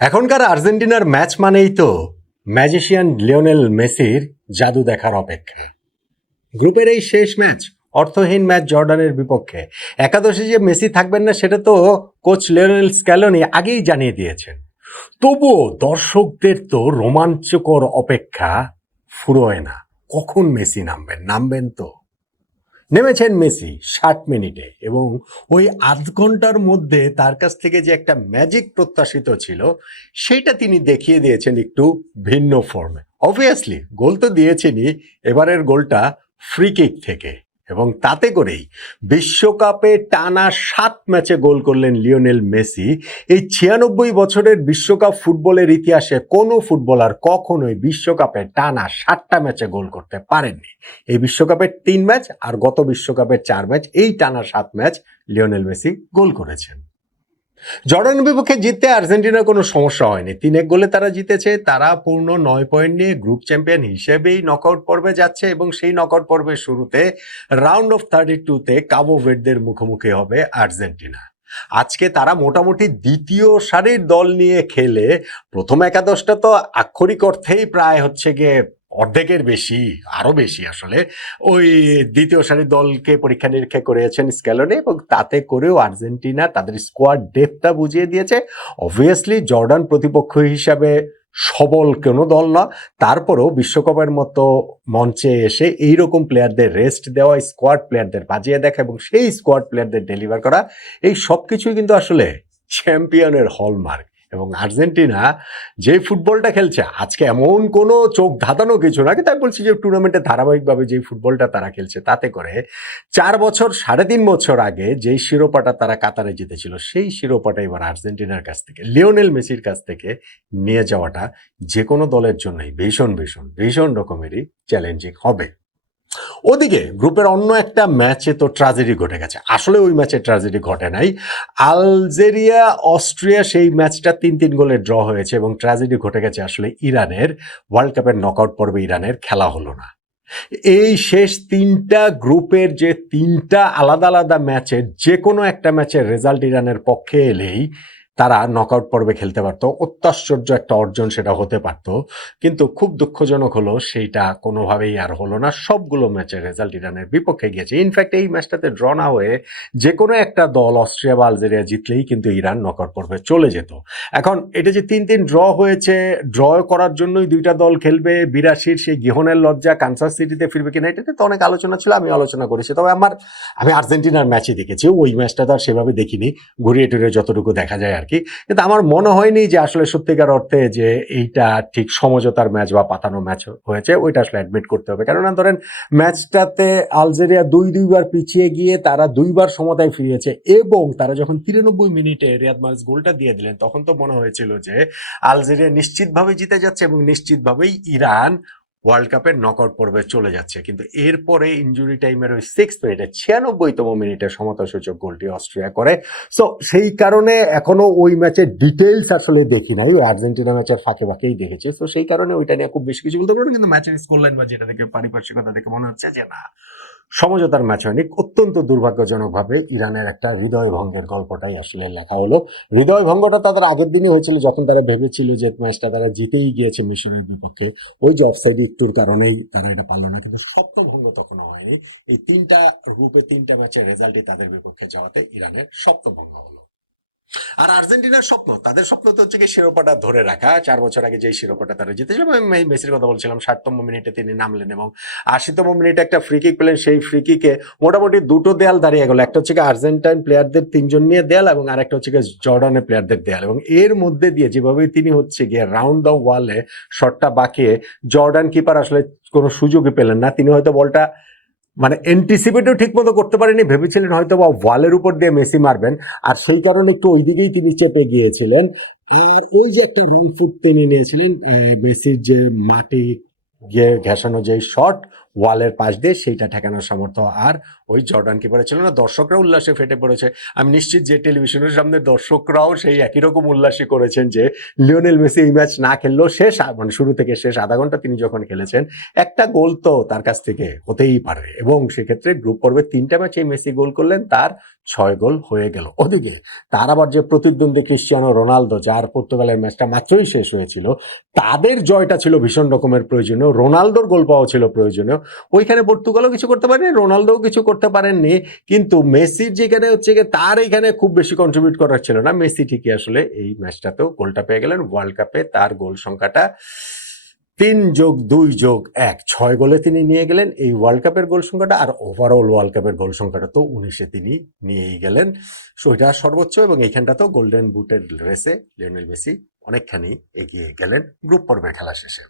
এখনকার আর্জেন্টিনার ম্যাচ মানেই তো ম্যাজিশিয়ান লিওনেল মেসির জাদু দেখার অপেক্ষা। গ্রুপের এই শেষ ম্যাচ, অর্থহীন ম্যাচ জর্ডানের বিপক্ষে, একাদশে যে মেসি থাকবেন না সেটা তো কোচ লিওনেল স্ক্যালোনি আগেই জানিয়ে দিয়েছেন। তবুও দর্শকদের তো রোমাঞ্চকর অপেক্ষা ফুরোয় না। কখন মেসি নামবেন তো। নেমেছেন মেসি 60 মিনিটে, এবং ওই আধ ঘন্টার মধ্যে তার কাছ থেকে যে একটা ম্যাজিক প্রত্যাশিত ছিল সেটা তিনি দেখিয়ে দিয়েছেন একটু ভিন্ন ফর্মে। অবভিয়াসলি গোল তো দিয়েছেনই, এবারের গোলটা ফ্রি কিক থেকে, এবং তাতে করেই বিশ্বকাপে টানা 7 ম্যাচে গোল করলেন লিওনেল মেসি। এই 96 বছরের বিশ্বকাপ ফুটবলের ইতিহাসে কোনো ফুটবলার কখনোই বিশ্বকাপে টানা 7টা ম্যাচে গোল করতে পারেননি। এই বিশ্বকাপের 3 ম্যাচ আর গত বিশ্বকাপের 4 ম্যাচ, এই টানা 7 ম্যাচ লিওনেল মেসি গোল করেছেন। জর্ডানের বিপক্ষে জিততে আর্জেন্টিনার কোনো সমস্যা হয়নি। 3-1 গোলে তারা জিতেছে। তারা পূর্ণ 9 পয়েন্ট নিয়ে গ্রুপ চ্যাম্পিয়ন হিসেবেই নকআউট পর্বে যাচ্ছে, এবং সেই নকআউট পর্বের শুরুতে রাউন্ড অফ 32-তে কাবো ভের্দের মুখোমুখি হবে আর্জেন্টিনা। আজকে তারা মোটামুটি দ্বিতীয় সারির দল নিয়ে খেলে প্রথম একাদশটা তো আক্ষরিক অর্থেই প্রায় হচ্ছে গিয়ে অর্ধেকের বেশি, আরও বেশি আসলে, ওই দ্বিতীয় সারির দলকে পরীক্ষা নিরীক্ষা করেছেন স্ক্যালোনি, এবং তাতে করেও আর্জেন্টিনা তাদের স্কোয়াড ডেপথটা বুঝিয়ে দিয়েছে। অবভিয়াসলি জর্ডান প্রতিপক্ষ হিসাবে সবল কোনো দল না, তারপরেও বিশ্বকাপের মতো মঞ্চে এসে এইরকম প্লেয়ারদের রেস্ট দেওয়া, স্কোয়াড প্লেয়ারদের বাজিয়ে দেখা এবং সেই স্কোয়াড প্লেয়ারদের ডেলিভার করা, এই সব কিছুই কিন্তু আসলে চ্যাম্পিয়নের হলমার্ক। এবং আর্জেন্টিনা যে ফুটবলটা খেলছে আজকে এমন কোনো চোখ ধাঁধানো কিছু না, তাই বলছি যে টুর্নামেন্টে ধারাবাহিকভাবে যে ফুটবলটা তারা খেলছে, তাতে করে 4 বছর 3.5 বছর আগে যেই শিরোপাটা তারা কাতারে জিতেছিল, সেই শিরোপাটা এবার আর্জেন্টিনার কাছ থেকে, লিওনেল মেসির কাছ থেকে নিয়ে যাওয়াটা যে কোনো দলের জন্যই ভীষণ রকমেরই চ্যালেঞ্জিং হবে। ওদিকে গ্রুপের অন্য একটা ম্যাচে তো ট্র্যাজেডি ঘটে গেছে। আসলে ওই ম্যাচে ট্র্যাজেডি ঘটে নাই, আলজেরিয়া অস্ট্রিয়া সেই ম্যাচটা 3-3 গোলে ড্র হয়েছে, এবং ট্র্যাজেডি ঘটে গেছে আসলে ইরানের। ওয়ার্ল্ড কাপের নকআউট পর্বে ইরানের খেলা হলো না। এই শেষ 3টা গ্রুপের যে 3টা আলাদা আলাদা ম্যাচের যে কোনো একটা ম্যাচের রেজাল্ট ইরানের পক্ষে এলেই তারা নকআউট পর্বে খেলতে পারত। অত্যাশ্চর্য একটা অর্জন সেটা হতে পারত, কিন্তু খুব দুঃখজনক হলো সেইটা কোনোভাবেই আর হলো না। সবগুলো ম্যাচের রেজাল্ট ইরানের বিপক্ষে গিয়েছে। ইনফ্যাক্ট এই ম্যাচটাতে ড্র না হয়ে যে কোনো একটা দল, অস্ট্রিয়া বা আলজেরিয়া, জিতলেই কিন্তু ইরান নকআউট পর্বে চলে যেত। এখন এটা যে 3-3 ড্র হয়েছে, ড্র করার জন্যই 2টা দল খেলবে। 82-র সেই গিহনের লজ্জা কানসাস সিটিতে ফিরবে কিনা, এটাতে তো অনেক আলোচনা ছিল, আমি আলোচনা করেছি। তবে আমি আর্জেন্টিনার ম্যাচই দেখেছি, ওই ম্যাচটা তো আর সেভাবে দেখিনি, ঘুরিয়ে টুরিয়ে যতটুকু দেখা যায় আর কি। কিন্তু আমার মনে হয়নি যে আসলে সত্যিকার অর্থে যে এইটা ঠিক সমঝোতার ম্যাচ বা পাতানো ম্যাচ হয়েছে, ওইটা আসলে অ্যাডমিট করতে হবে। কেননা ধরেন ম্যাচটাতে আলজেরিয়া 2-2বার পিছিয়ে গিয়ে তারা 2বার সমতায় ফিরিয়েছে, এবং তারা যখন 93 মিনিটে রিয়াদ মাহ্রেজ গোলটা দিয়ে দিলেন, তখন তো মনে হয়েছিল যে আলজেরিয়া নিশ্চিতভাবে জিতে যাচ্ছে এবং নিশ্চিতভাবেই ইরান ওয়ার্ল্ড কাপের নকআউট পর্বে চলে যাচ্ছে। কিন্তু এরপরে ইনজুরি টাইমের ওই 6 মিনিটে, 96তম মিনিটে সমতাসূচক গোলটি অস্ট্রিয়া করে। সো সেই কারণে এখনো ওই ম্যাচের ডিটেলস আসলে দেখি নাই, ওই আর্জেন্টিনা ম্যাচের ফাঁকেই দেখেছি। সো সেই কারণে ওইটা নিয়ে খুব বেশি কিছু বলতে পারবো না, কিন্তু ম্যাচের স্কোরলাইন বা যেটা দেখে পারিপার্শ্বিকতা দেখে মনে হচ্ছে যে না, সমঝোতার ম্যাচ হয়নি। অত্যন্ত দুর্ভাগ্যজনকভাবে ইরানের একটা হৃদয় ভঙ্গের গল্পটাই আসলে লেখা হলো। হৃদয় ভঙ্গটা তাদের আগের দিনই হয়েছিল, যখন তারা ভেবেছিল যে ম্যাচটা তারা জিতেই গিয়েছে মিশরের বিপক্ষে। ওই যে অফসাইড একটুর কারণেই তারা এটা পারল না, কিন্তু স্বপ্নভঙ্গ তখনও হয়নি। এই 3টা গ্রুপে 3টা ম্যাচের রেজাল্টই তাদের বিপক্ষে যাওয়াতে ইরানের স্বপ্নভঙ্গ হলো। আর আর্জেন্টিনার স্বপ্ন, তাদের স্বপ্ন তো হচ্ছে কি শিরোপাটা ধরে রাখা। 4 বছর আগে যেই শিরোপাটা তারা জিতেছিল, আমি মেসির কথা বলছিলাম, 60তম মিনিটে তিনি নামলেন এবং 80তম মিনিটে একটা ফ্রি কিক পেলেন। সেই ফ্রি কিকে মোটামুটি 2টো দেয়াল দাঁড়িয়ে গেল। একটা হচ্ছে কি আর্জেন্টাইন প্লেয়ারদের 3জন নিয়ে দেয়াল, এবং আরেকটা হচ্ছে কি জর্ডানের প্লেয়ারদের দেয়াল। এবং এর মধ্যে দিয়ে যেভাবে তিনি হচ্ছে গিয়ে রাউন্ড দ্য ওয়ালে শটটা বাঁকিয়ে, জর্ডান কিপার আসলে কোনো সুযোগই পেলেন না। তিনি হয়তো বলটা অ্যান্টিসিপেটও ঠিক মতো করতে পারেনি, ভেবেছিলেন হয়তো বা ওয়ালের উপর দিয়ে মেসি মারবেন, আর সেই কারণে একটু ওই দিকেই তিনি চেপে গিয়েছিলেন। আর ওই যে একটা রং ফুট তিনি নিয়েছিলেন, মেসির যে মাটি গিয়ে ঘেঁষানো যেই শট, ওয়ালের পাশ দিয়ে সেইটা ঠেকানোর সামর্থ্য আর ওই জর্ডান কিপারের ছিল না। দর্শকরা উল্লাসে ফেটে পড়েছে। আমি নিশ্চিত যে টেলিভিশনের সামনে দর্শকরাও সেই একই রকম উল্লাসই করেছেন যে লিওনেল মেসি এই ম্যাচ না খেললেও শেষ মানে শুরু থেকে শেষ আধা ঘন্টা তিনি যখন খেলেছেন একটা গোল তো তার কাছ থেকে হতেই পারে, এবং সেক্ষেত্রে গ্রুপ পর্বে 3টা ম্যাচে মেসি গোল করলেন, তার 6 গোল হয়ে গেল। ওদিকে তার আবার যে প্রতিদ্বন্দ্বী ক্রিশ্চিয়ানো রোনালদো, যার পর্তুগালের ম্যাচটা মাত্রই শেষ হয়েছিল, তাদের জয়টা ছিল ভীষণ রকমের প্রয়োজনীয়, রোনালদোর গোল পাওয়া ছিল প্রয়োজনীয়। ওইখানে পর্তুগালও কিছু করতে পারেনি, রোনালদোও কিছু করতে পারেননি, কিন্তু মেসির যেখানে হচ্ছে গিয়ে তার এখানে খুব বেশি কন্ট্রিবিউট করার ছিল না। মেসি ঠিকই আসলে এই ম্যাচটাতেও গোলটা পেয়ে গেলেন। ওয়ার্ল্ড কাপে তার গোল সংখ্যাটা 3+2+1, 6 গোলে তিনি নিয়ে গেলেন এই ওয়ার্ল্ড কাপের গোল সংখ্যাটা, আর ওভারঅল ওয়ার্ল্ড কাপের গোল সংখ্যাটা তো 19-এ তিনি নিয়েই গেলেন, সেটা সর্বোচ্চ। এবং এইখানটাতেও গোল্ডেন বুটের রেসে লিওনেল মেসি অনেকখানি এগিয়ে গেলেন গ্রুপ পর্বের খেলা শেষে।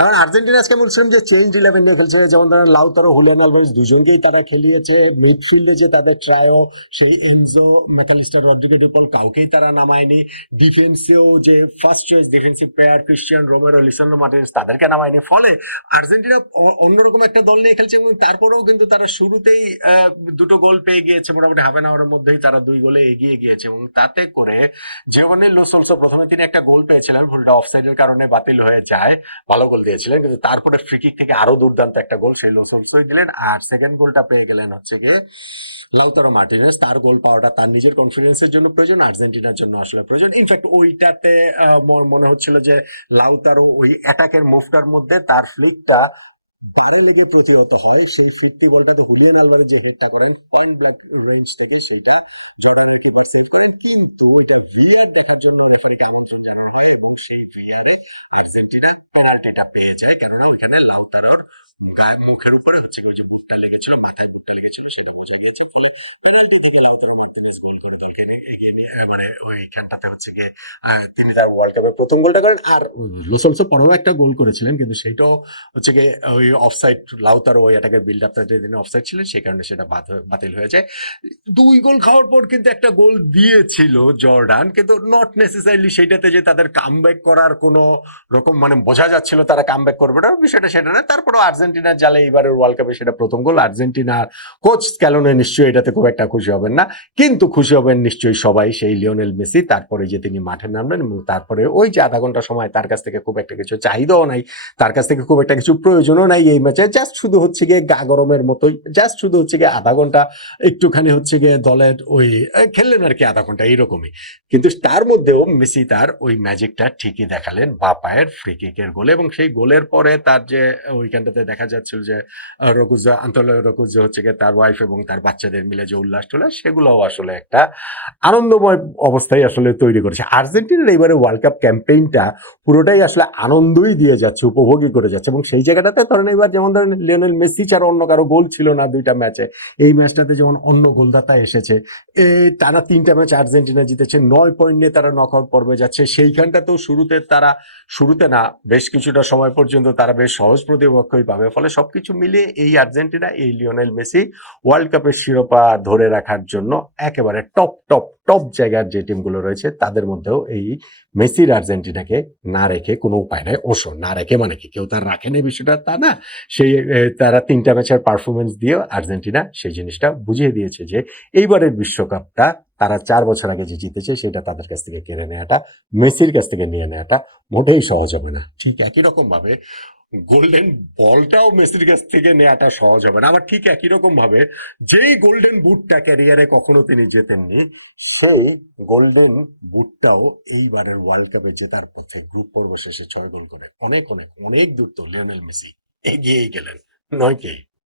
এখন আর্জেন্টিনা আজকে বলছিলাম যে চেঞ্জ 11 নিয়ে খেলছে, যেমন ধরেন লাউতারো, হুলিয়ান আলভারেজ দুজনকেই তারা খেলিয়েছে। মিডফিল্ডে যে তাদের ট্রায়ো, সেই এনজো, ম্যাকালিস্টার, রদ্রিগো ডি পল, কাউকেই তারা নামায়নি। ডিফেন্সেও যে first choice defensive player Cristian Romero, Lisandro Martinez, তাদেরকে নামায়নি। ফলে আর্জেন্টিনা অন্যরকম একটা দল নিয়ে খেলছে, এবং তারপরেও কিন্তু তারা শুরুতেই 2টো গোল পেয়ে গিয়েছে, মোটামুটি হাফ অ্যান আওয়ারের মধ্যেই তারা 2 গোলে এগিয়ে গিয়েছে। এবং তাতে করে জিওভানি লো সেলসো প্রথমে তিনি একটা গোল পেয়েছিলেন, ভুলটা অফসাইডের কারণে বাতিল হয়ে যায়, ভালো গোল দিয়েছিলেন, কিন্তু তারপরে ফ্রিকিক থেকে আরো দুর্দান্ত একটা গোল সেই লো সেলসোই দিলেন। আর সেকেন্ড গোলটা পেয়ে গেলেন হচ্ছে গিয়ে লাউতারো মার্টিনেজ। তার গোল পাওয়াটা তার নিজের কনফিডেন্সের জন্য প্রয়োজন, আর্জেন্টিনার জন্য আসলে প্রয়োজন। ইনফ্যাক্ট ওইটাতে মনে হচ্ছিল যে লাউতারো ওই অ্যাটাকের মুভটার মধ্যে তার ফ্লিকটা বারে লেগে প্রতিহত হয়, সেই ফিরতি বলটাতে হুলিয়ান আলভারেজ যে হেডটা করেন পয়েন্ট ব্ল্যাক রেঞ্জ থেকে, সেইটা জর্ডানের কিপার সেভ করেন। কিন্তু ওইটা ভিআর দেখার জন্য রেফারিকে আমন্ত্রণ জানানো হয়, এবং সেই ভিআরে আর্জেন্টিনা পেনাল্টিটা পেয়ে যায়, কেননা ওইখানে লাউতারোর গায়ে মুখের উপরে হচ্ছে ওই যে বুটটা লেগেছিল, মাথায় বুটটা লেগেছিল, সেটা বোঝা গিয়েছে। ফলে পেনাল্টি থেকে লাউতারো মার্টিনেজ গোল করে দলকে এগিয়ে নিয়ে, মানে ওইখানটাতে হচ্ছে গিয়ে তিনি তার ওয়ার্ল্ড কাপের প্রথম গোলটা করেন। আর লো সেলসো পরেও একটা গোল করেছিলেন, কিন্তু সেইটাও হচ্ছে গিয়ে ওই অফসাইড, লাউতারো ওই অ্যাটাকের বিল্ড আপটাতে তিনি অফসাইড ছিলেন, সেই কারণে সেটা বাতিল হয়ে যায়। 2 গোল খাওয়ার পর কিন্তু একটা গোল দিয়েছিল জর্ডান, কিন্তু নট নেসেসারিলি সেইটাতে যে তাদের কামব্যাক করার কোনো রকম মানে বোঝা যাচ্ছিল তারা কামব্যাক করবে না, বিষয়টা সেটা না। তারপরেও আর্জেন্টিনার জালে এইবারের ওয়ার্ল্ড কাপে সেটা প্রথম গোল। আর্জেন্টিনার কোচ স্ক্যালোনে নিশ্চয়ই এটাতে খুব একটা খুশি হবেন না, কিন্তু খুশি হবেন নিশ্চয়ই সবাই সেই লিওনেল মেসি। তারপরে যে তিনি মাঠে নামবেন, এবং তারপরে ওই যে আধা ঘন্টা সময় তার কাছ থেকে খুব একটা কিছু চাহিদাও নাই, তার কাছ থেকে খুব একটা কিছু প্রয়োজনও নাই এই ম্যাচে, জাস্ট শুধু হচ্ছে গিয়ে গা গরমের মতোই, জাস্ট শুধু হচ্ছে গিয়ে আধা ঘন্টা একটুখানি হচ্ছে গিয়ে দলের ওই খেললেন আর কি, আধা ঘন্টা এইরকমই। কিন্তু তার মধ্যেও মেসি তার ওই ম্যাজিকটা ঠিকই দেখালেন বা পায়ের ফ্রি কিকের গোলে, এবং সেই গোলের পরে তার যে ওইখানটাতে দেখা যাচ্ছিল যে রকুজা আন্তোনিও রকুজা হচ্ছে গিয়ে তার ওয়াইফ এবং তার বাচ্চাদের মিলে যে উল্লাস টোল্লাস, সেগুলোও আসলে একটা আনন্দময় অবস্থায় আসলে তৈরি করেছে। আর্জেন্টিনার এইবারে ওয়ার্ল্ড কাপ ক্যাম্পেইনটা পুরোটাই আসলে আনন্দই দিয়ে যাচ্ছে, উপভোগই করে যাচ্ছে। এবং সেই জায়গাটাতে ধরেন এবার যেমন ধরেন লিওনেল মেসি ছাড়া অন্য কারো গোল ছিল না 2টা ম্যাচে, এই ম্যাচটাতে যেমন অন্য গোলদাতা এসেছে, টানা 3টা ম্যাচ আর্জেন্টিনা জিতেছে, 9 পয়েন্ট নিয়ে তারা নকআউট পর্বে যাচ্ছে। সেইখানটাতেও শুরুতে না বেশ কিছুটা সময় পর্যন্ত তারা বেশ সহজ প্রতিপক্ষই পাবে। ফলে সবকিছু মিলিয়ে এই আর্জেন্টিনা, এই লিওনেল মেসি ওয়ার্ল্ড কাপের শিরোপা ধরে রাখার জন্য একেবারে টপ জায়গার যে টিমগুলো রয়েছে, তাদের মধ্যেও এই মেসির আর্জেন্টিনাকে না রেখে কোনো উপায় নেই। অবশ্য না রেখে মানে কি কেউ তার রাখেন এই বিষয়টা তা না, সেই তারা 3টা ম্যাচের পারফরমেন্স দিয়ে আর্জেন্টিনা সেই জিনিসটা বুঝিয়ে দিয়েছে যে এইবারের বিশ্বকাপটা তারা 4 বছর আগে যে জিতেছে সেটা তাদের কাছ থেকে কেড়ে নেওয়াটা, মেসির কাছ থেকে নিয়ে নেওয়াটা মোটেই সহজ হবে না। ঠিক একই রকম ভাবে গোল্ডেন বলটাও মেসির কাছ থেকে নেওয়াটা সহজ হবে না। আবার ঠিক একই রকম ভাবে যেই গোল্ডেন বুটটা ক্যারিয়ারে কখনো তিনি জেতেননি, সেই গোল্ডেন বুটটাও এইবারের ওয়ার্ল্ড কাপে জেতার পথে গ্রুপ পর্ব শেষে 6 গোল করে অনেক দূর তো লিওনেল মেসি এগিয়েই গেলেন, নয় কি?